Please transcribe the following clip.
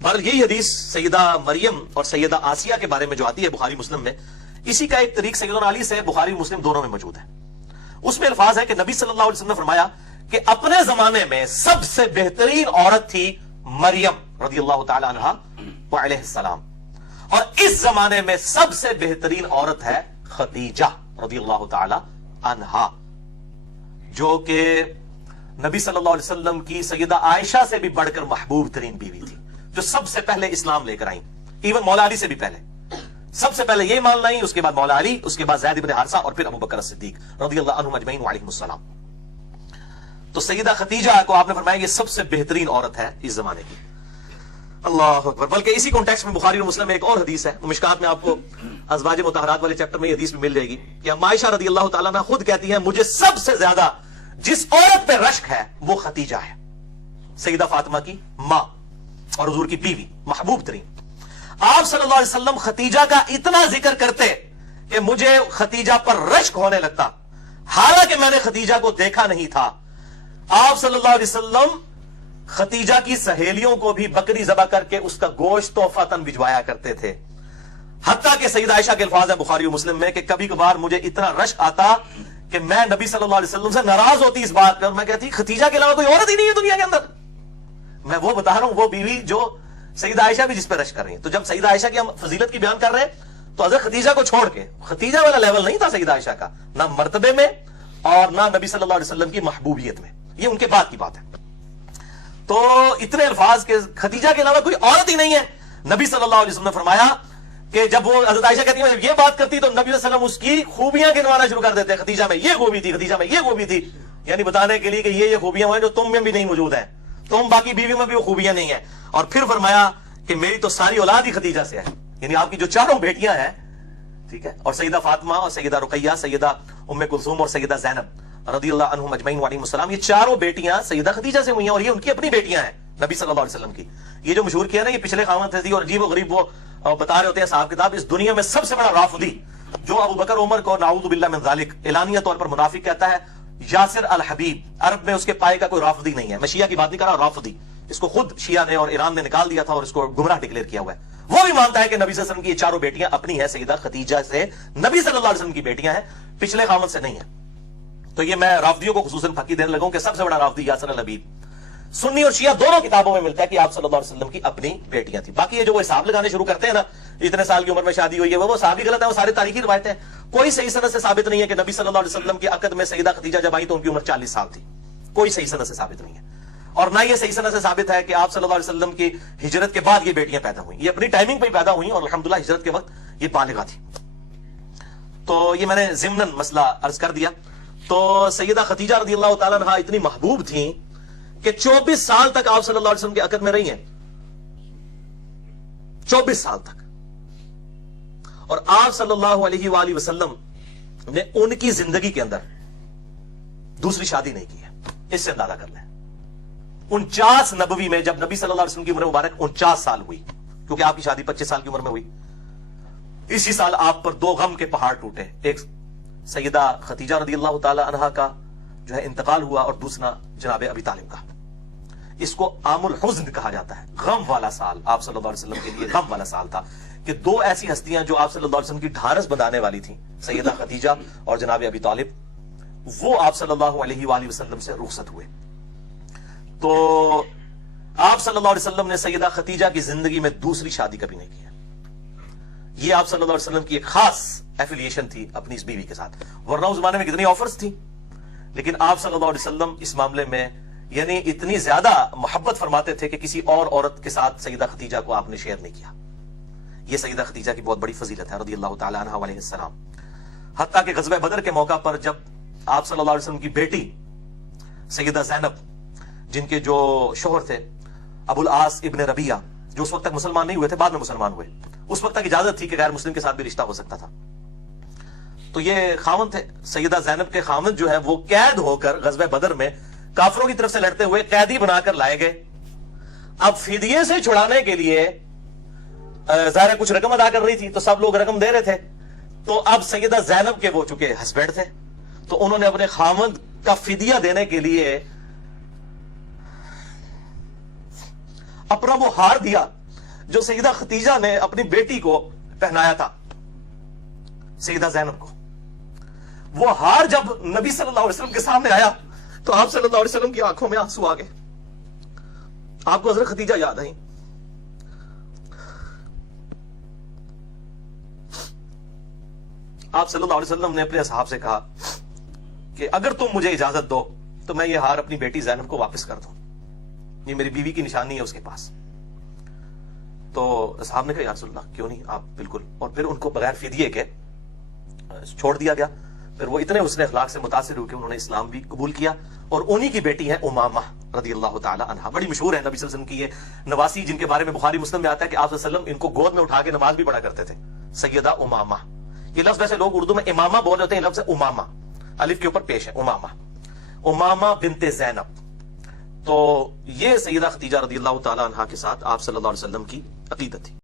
बहरहाल यही हदीस सैयदा मरियम और सैयदा आसिया के बारे में जो आती है बुखारी मुस्लिम में, इसी का एक तरीक सैयदना अली से बुखारी मुस्लिम दोनों में मौजूद है। उसमें अल्फाज है कि नबी सल्लल्लाहु अलैहि वसल्लम ने फरमाया कि अपने जमाने में सबसे बेहतरीन औरत थी मरियम रदियल्लाहु ताला अन्हा व अलैहिस्सलाम, और इस जमाने में सबसे बेहतरीन औरत है खदीजा रदियल्लाहु ताला अन्हा, जो कि नबी सल्लल्लाहु अलैहि वसल्लम की सैयदा आयशा से भी बढ़कर महबूब तरीन बीवी थी, जो सबसे पहले इस्लाम लेकर आई, इवन मौला अली से भी पहले। सबसे पहले ये मान लाई, उसके बाद मौला अली, उसके बाद ज़ैद इब्न हारिसा और फिर अबू बकर सिद्दीक रदियल्लाहु अन्हुम अजमईन व अलैहिमुस्सलाम। तो सैयदा खदीजा को आपने फरमाया ये सबसे बेहतरीन औरत है इस जमाने की। अल्लाह अकबर। बल्कि इसी कॉन्टेक्स्ट में बुखारी और मुस्लिम में एक और हदीस है, मिशकात में आपको अज़वाज मुतहहरात वाले चैप्टर में ये हदीस भी मिल जाएगी कि अम्मा आयशा रदियल्लाहु ताला अन्हा खुद कहती है मुझे सबसे ज्यादा जिस औरत पे रश्क है वो खदीजा है, सैयदा फातिमा की मां और हुजूर की बीवी, महबूब तरीन। आप सल्लल्लाहु अलैहि वसल्लम खदीजा का इतना जिक्र करते कि मुझे खदीजा पर रश्क होने लगता, हालांकि मैंने खदीजा को देखा नहीं था। आप सल्लल्लाहु अलैहि वसल्लम खदीजा की सहेलियों को भी बकरी ज़बह करके उसका गोश्त तोहफतन भिजवाया करते थे। हत्ता कि सैयदा आयशा के अल्फाज है बुखारी और मुस्लिम में कि कभी कभार मुझे इतना रश्क आता कि मैं नबी सल्लल्लाहु अलैहि वसल्लम से नाराज होती इस बात पर, और मैं कहती खदीजा के अलावा कोई औरत ही नहीं है दुनिया के अंदर। मैं वो बता रहा हूं, वो बीवी जो सैयदा आयशा भी जिस पर रश्क कर रही है। तो जब सैयदा आयशा की हम फजीलत की बयान कर रहे हैं तो हज़रत खदीजा को छोड़ के, खदीजा वाला लेवल नहीं था सैयदा आयशा का, ना मर्तबे में और ना नबी सल्लल्लाहु अलैहि वसल्लम की महबूबियत में, ये उनके बाद की बात है। तो इतने अल्फाज के खदीजा के अलावा कोई औरत ही नहीं है। नबी सल्लल्लाहु अलैहि वसल्लम ने फरमाया कि जब वो हज़रत आयशा कहती है ये बात करती तो नबी सल्लल्लाहु अलैहि वसल्लम उसकी खूबियां गिनवाना शुरू कर देते हैं, खदीजा में ये खूबी थी, खदीजा में ये खूबी थी, यानी बताने के लिए कि ये खूबियां हैं जो तुम में भी नहीं मौजूद है, तुम बाकी बीवी में भी वो खूबियां नहीं है। और फिर फरमाया कि मेरी तो सारी औलाद ही खदीजा से है, यानी आपकी जो चारों बेटियां हैं, ठीक है, और सैयदा फातिमा और सैयदा रुकैया, सैयदा उम्मे कुलसूम और सैयदा ज़ैनब रदियल्लाहु अन्हुम अजमईन व अलैहिमुस्सलाम, ये चारों बेटियां सैयदा खदीजा से हुई हैं और ये उनकी अपनी बेटियां हैं नबी सल्लल्लाहु अलैहि वसल्लम की। ये जो मशहूर किया ना, ये पिछले खामत थी और अजीब गरीब वो बता रहे होते हैं साहब किताब, इस दुनिया में सबसे बड़ा राफदी जो अबू बकर उमर को नाऊज़ु बिल्लाह मिन ज़ालिक एलानिया तौर पर मुनाफिक कहता है, यासिर अल हबीब, अरब में उसके पाए का कोई राफदी नहीं है। मैं शिया की बात नहीं कर रहा, राफदी, इसको खुद शिया ने और ईरान ने निकाल दिया था और इसको गुमराह डिक्लेयर किया हुआ है। वो भी मानता है कि नबी सल्लल्लाहु अलैहि वसल्लम की ये चारों बेटियां अपनी है, सैयदा खदीजा से नबी सल्लल्लाहु अलैहि वसल्लम की बेटियां हैं, पिछले खामत से नहीं है। तो ये मैं राफदियों को खुसूसन फाकी देने लगा कि सबसे बड़ा राफदी यासिर अल हबीब। सुन्नी और शिया दोनों किताबों में मिलता है कि आप सल्लल्लाहु अलैहि वसल्लम की अपनी बेटियां थी। बाकी ये जो वो हिसाब लगाने शुरू करते हैं ना, इतने साल की उम्र में शादी हुई है, वो साहब ही गलत है, वो सारी तारीखी रिवायतें हैं। कोई सही सनद से साबित नहीं है कि नबी सल्लल्लाहु अलैहि वसल्लम की अकद में सैयदा खदीजा जब आई तो उनकी उम्र 40 साल थी। कोई सही सनद से साबित नहीं है, और ना ये सही सनद से साबित है कि आप सल्लल्लाहु अलैहि वसल्लम की हिजरत के बाद ये बेटियां पैदा हुई। ये अपनी टाइमिंग पे पैदा हुई और अल्हम्दुलिल्लाह हिजरत के वक्त ये बालिगा थी। तो ये मैंने ज़िम्नन मसला अर्ज कर दिया। तो सैयदा खदीजा रदियल्लाहु ताला अन्हा इतनी महबूब थी कि 24 साल तक आप सल्लल्लाहु अलैहि वसल्लम के अकद में रही हैं, 24 साल तक। और आप सल्लल्लाहु अलैहि वसल्लम ने उनकी जिंदगी के अंदर दूसरी शादी नहीं की है, इससे अंदाजा कर लें। 49 नबवी में जब नबी सल्लल्लाहु अलैहि वसल्लम की उम्र मुबारक 49 साल हुई, क्योंकि आपकी शादी 25 साल की उम्र में हुई, इसी साल आप पर दो गम के पहाड़ टूटे। एक सैयदा खदीजा रदियल्लाहु ताला अन्हा का जो है इंतकाल हुआ और दूसरा जनाब अबी तालिब का। इसको आमुल हुज़्न कहा जाता है, गम वाला साल आप सल्लल्लाहु अलैहि वसल्लम के लिए गम वाला साल था कि दो ऐसी हस्तियां जो आप सल्लल्लाहु अलैहि वसल्लम की ढारस बनाने वाली थी, सैयदा खदीजा और जनाब अबी तालिब, वो आप सल्लल्लाहु अलैहि वसल्लम से रुखसत हुए। तो आप सल्लल्लाहु अलैहि वसल्लम ने सैयदा खदीजा की जिंदगी में दूसरी शादी कभी नहीं की है। ये आप सल्लल्लाहु अलैहि वसल्लम की एक खास एफिलिएशन थी अपनी इस बीवी के साथ, वरना उस जमाने में कितनी ऑफर्स थी, लेकिन आप सल्लल्लाहु अलैहि वसल्लम इस मामले में यानी इतनी ज्यादा मोहब्बत फरमाते थे कि किसी और औरत के साथ सैयदा खदीजा को आपने शेयर नहीं किया। यह सैयदा खदीजा की बहुत बड़ी फजीलत है रदियल्लाहु ताला अन्हा अलैहिस्सलाम। हत्ता कि ग़ज़वा बदर के मौका पर जब आप सल्लल्लाहु अलैहि वसल्लम की बेटी सैयदा ज़ैनब, जिनके जो शोहर थे अबुल आस इब्न रबिया, जो उस वक्त तक मुसलमान नहीं हुए थे, बाद में मुसलमान हुए, उस वक्त तक इजाजत थी कि गैर मुस्लिम के साथ भी रिश्ता हो सकता था। तो ये खामन थे, सैयदा ज़ैनब के खामन जो है वो कैद होकर ग़ज़वा बदर में काफिरों की तरफ से लड़ते हुए कैदी बनाकर लाए गए। अब फिदिये से छुड़ाने के लिए ज़ाहिर कुछ रकम अदा कर रही थी, तो सब लोग रकम दे रहे थे। तो अब सैयदा ज़ैनब के वो चुके हस्बैंड थे, तो उन्होंने अपने खामन का फिदिया देने के लिए अपना वो हार दिया جو سیدہ خدیجہ نے اپنی بیٹی کو پہنایا تھا سیدہ زینب کو، وہ ہار جب نبی صلی اللہ علیہ وسلم کے سامنے آیا تو آپ صلی اللہ علیہ وسلم کی آنکھوں میں آنسو آ گئے. آپ کو حضرت خدیجہ یاد آئی. آپ صلی اللہ علیہ وسلم نے اپنے اصحاب سے کہا کہ اگر تم مجھے اجازت دو تو میں یہ ہار اپنی بیٹی زینب کو واپس کر دوں، یہ میری بیوی کی نشانی ہے اس کے پاس. تو اصحاب نے کہا یا رسول اللہ کیوں نہیں، آپ بالکل. اور پھر ان کو بغیر فدیے کے چھوڑ دیا گیا. پھر وہ اتنے حسن اخلاق سے متاثر ہو کہ انہوں نے اسلام بھی قبول کیا، اور انہی کی بیٹی ہے امامہ رضی اللہ تعالی عنہا. بڑی مشہور ہے نبی صلی اللہ علیہ وسلم کی یہ نواسی، جن کے بارے میں بخاری مسلم میں آتا ہے کہ آپ صلی اللہ علیہ وسلم ان کو گود میں اٹھا کے نماز بھی پڑھا کرتے تھے. سیدہ امامہ، یہ لفظ ویسے لوگ اردو میں امامہ بول رہے ہوتے ہیں، لفظ امامہ الف کے اوپر پیش ہے، امامہ بنت زینب. تو یہ سیدہ خدیجہ رضی اللہ تعالی عنہا کے ساتھ آپ صلی اللہ علیہ وسلم کی عقیدت تھی.